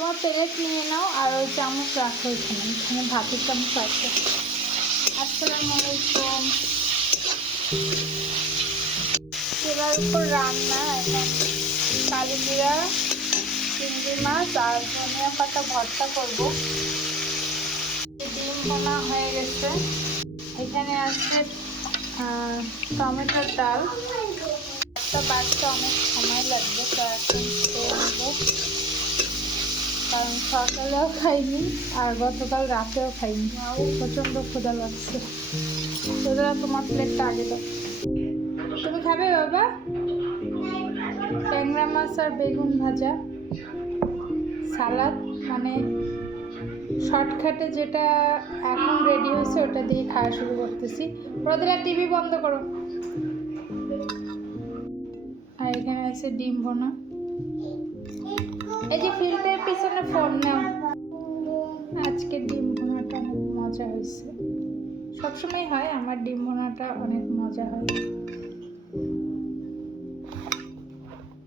তোমার প্লেট নিয়ে নাও আর ওই চামচ রাখো এখানে, এখানে ভাতের চামচ আছে। আসসালামু আলাইকুম। চুলার উপর রান্না এখন কালিজিরা, চিংড়ি মাছ আর ধনিয়া পাতা ভর্তা করবো। ডিম বোনা হয়ে গেছে। এখানে আছে টমেটোর ডাল। একটা বাচ্চা অনেক সময় লাগবে, তো এখন খেয়ে নেবো, কারণ সকালেও খাইনি আর গতকাল রাতেও খাইনি, প্রচণ্ড ক্ষুধা লাগছে। তোরা তোমার প্লেটটা আগে দাও। তুমি খাবে বাবা? ট্যাংরা মাছ আর বেগুন ভাজা, সালাদ, মানে শর্টকাটে যেটা এখন রেডি হয়েছে ওটা দিয়ে খাওয়া শুরু করতেছি। রোদেলা টিভি বন্ধ করো। আর এখানে আছে ডিম ভোনা। এই যে ফিল্টারের পিছনে ফোন নাও। আজকে ডিম ভোনাটা অনেক মজা হয়েছে, সবসময় হয় আমার ডিম ভোনাটা অনেক মজা হয়।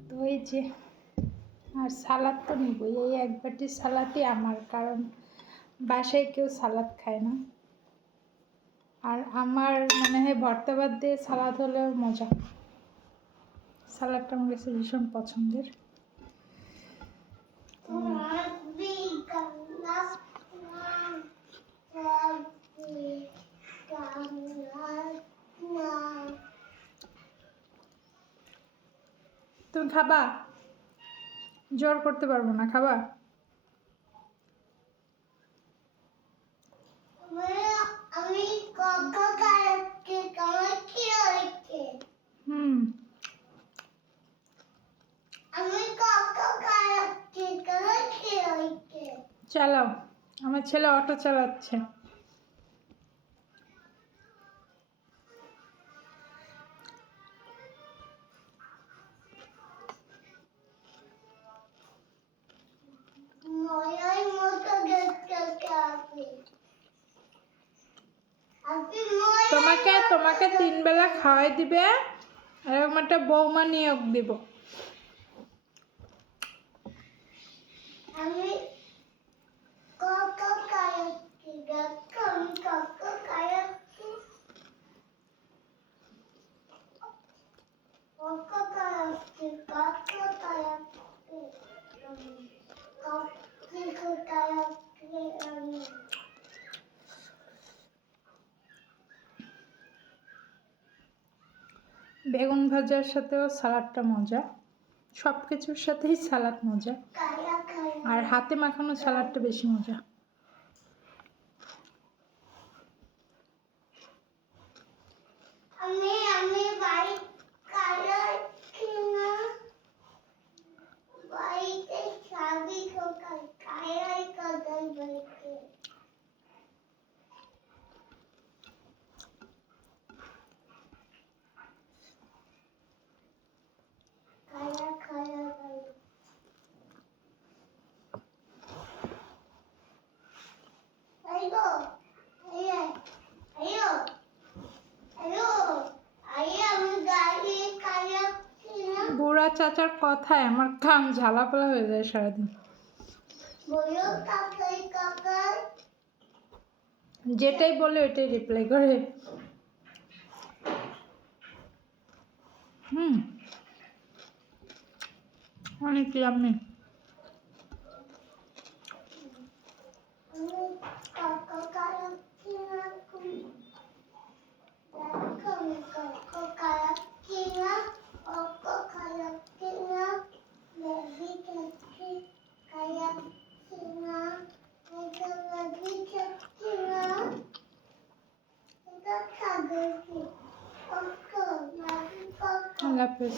তো এই যে, আর সালাদ তো নিবই, এই এক বাটি সালাদই আমার, কারণ বাসায় কেউ সালাদ খায় না। আর আমার মনে হয় ভর্তা বাদ দিয়ে সালাদ হলেও মজা। সালাদটা আমার কাছে ভীষণ পছন্দের। তুমি খাবা? জোর করতে পারবো না, খাবা? চালাও, আমার ছেলে অটো চালাচ্ছে। তোমাকে তোমাকে 3 বেলা খাওয়াই দিবে, এরকম একটা বৌমা নিয়োগ দিব। বেগুন ভাজার সাথেও সালাদটা মজা, সব কিছুর সাথেই সালাদ মজা, আর হাতে মাখানো সালাদটা বেশি মজা। বুড়া চাচার কথায় আমার কান ঝালাপালা হয়ে যায় সারাদিন। যেটাই বলে ওইটাই রিপ্লাই করে। অনেক ইয়াম্মি। আল্লাহ হাফেজ।